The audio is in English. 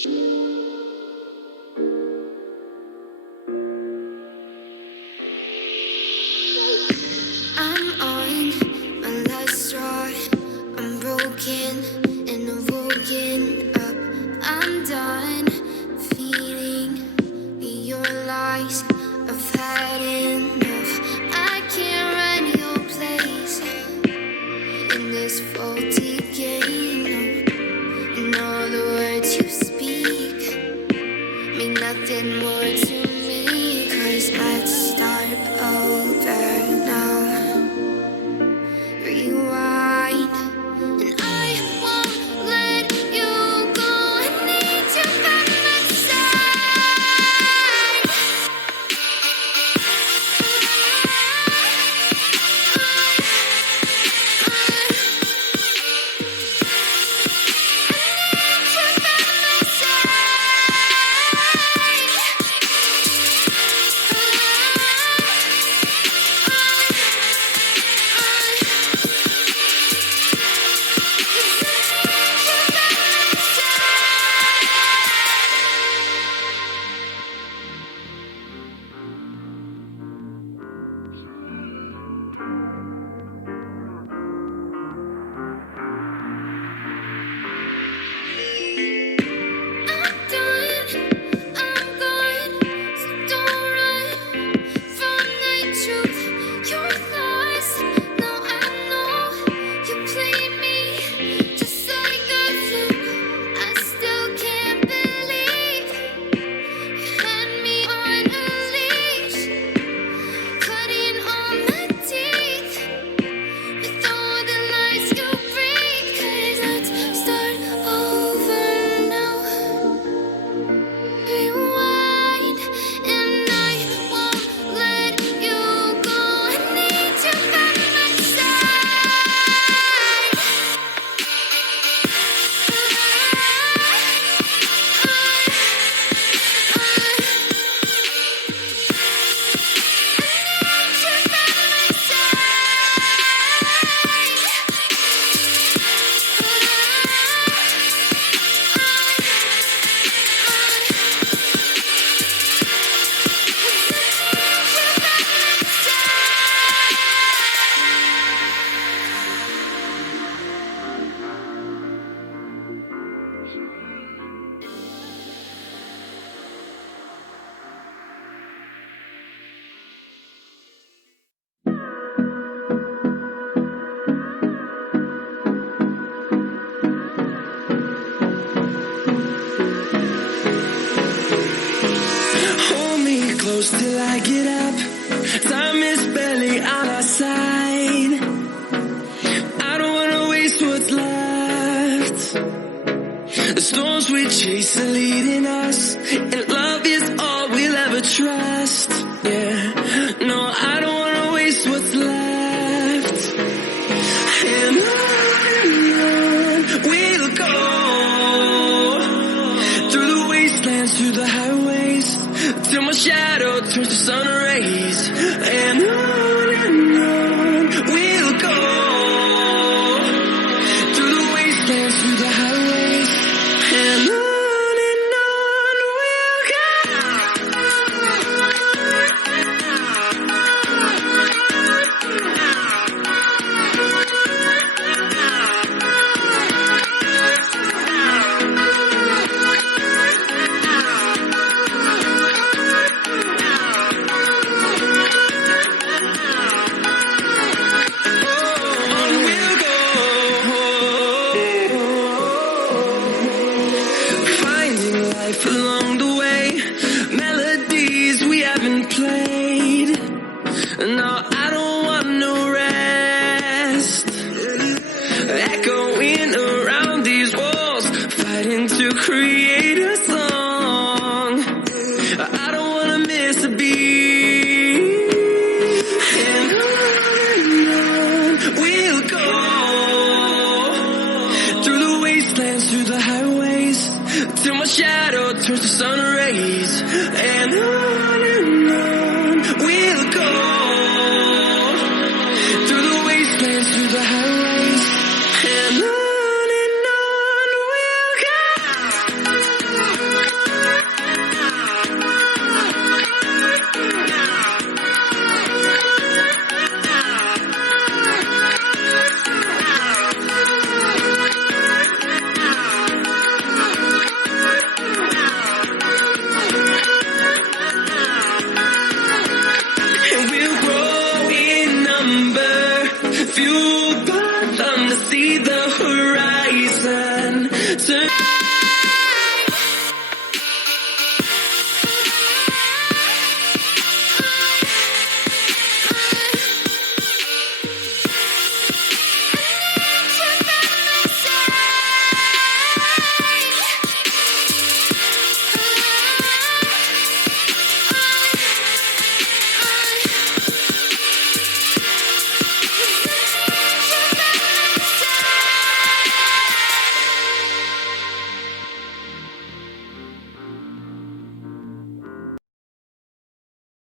I'm on my last straw. I'm broken and I'm woken up. I'm done feeding your lies. I've had enough. I can't run your place in this faulty game. No. And all the words you speak mean nothing more to me. 'Cause let's start over now. Rewind, and I won't let you go. I need you by my side. Close till I get up. Time is barely on our side. I don't wanna waste what's left. The storms we chase are leading us, and love is all we'll ever trust. Yeah, no, I don't wanna waste what's left. And on we'll go, through the wastelands, through the highways, till my shadow turns to sun rays. And on we'll go, through the wastelands, through the highways. And on we'll go. Along the way, melodies we haven't played. No, I don't want no rest. Echoing around these walls, fighting to create a song. I don't wanna miss a beat. And on we'll go, through the wastelands, through the highways, till my shadow turns to sun rays. And on we'll go, through the wastelands, through the highways. And on we'll go. need the horizon.